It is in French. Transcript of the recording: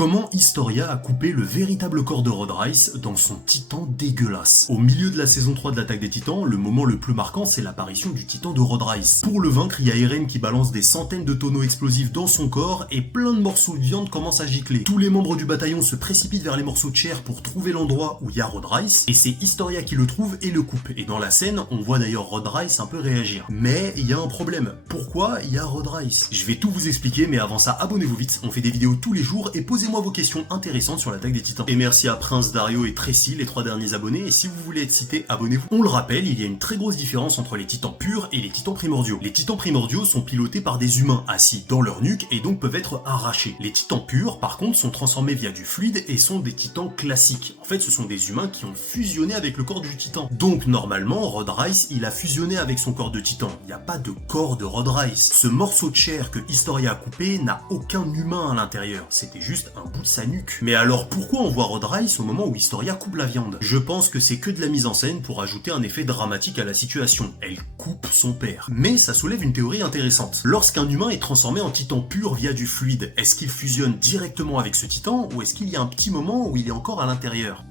Comment Historia a coupé le véritable corps de Rodrice dans son titan dégueulasse. Au milieu de la saison 3 de l'attaque des titans, le moment le plus marquant c'est l'apparition du titan de Rodrice. Pour le vaincre, il y a Eren qui balance des centaines de tonneaux explosifs dans son corps et plein de morceaux de viande commencent à gicler. Tous les membres du bataillon se précipitent vers les morceaux de chair pour trouver l'endroit où il y a Rodrice et c'est Historia qui le trouve et le coupe. Et dans la scène, on voit d'ailleurs Rodrice un peu réagir. Mais il y a un problème. Pourquoi il y a Rodrice? Je vais tout vous expliquer, mais avant ça, abonnez-vous vite. On fait des vidéos tous les jours et posez-moi vos questions intéressantes sur l'attaque des titans. Et merci à Prince, Dario et Tracy, les 3 derniers abonnés. Et si vous voulez être cité, abonnez-vous. On le rappelle, il y a une très grosse différence entre les titans purs et les titans primordiaux. Les titans primordiaux sont pilotés par des humains assis dans leur nuque et donc peuvent être arrachés. Les titans purs, par contre, sont transformés via du fluide et sont des titans classiques. En fait, ce sont des humains qui ont fusionné avec le corps du titan. Donc, normalement, Rodrice, il a fusionné avec son corps de titan. Il n'y a pas de corps de Rodrice. Ce morceau de chair que Historia a coupé n'a aucun humain à l'intérieur. C'était juste un bout de sa nuque. Mais alors, pourquoi on voit Rodrice au moment où Historia coupe la viande? Je pense que c'est que de la mise en scène pour ajouter un effet dramatique à la situation. Elle coupe son père. Mais ça soulève une théorie intéressante. Lorsqu'un humain est transformé en titan pur via du fluide, est-ce qu'il fusionne directement avec ce titan ou est-ce qu'il y a un petit moment où il est encore à l'intérieur?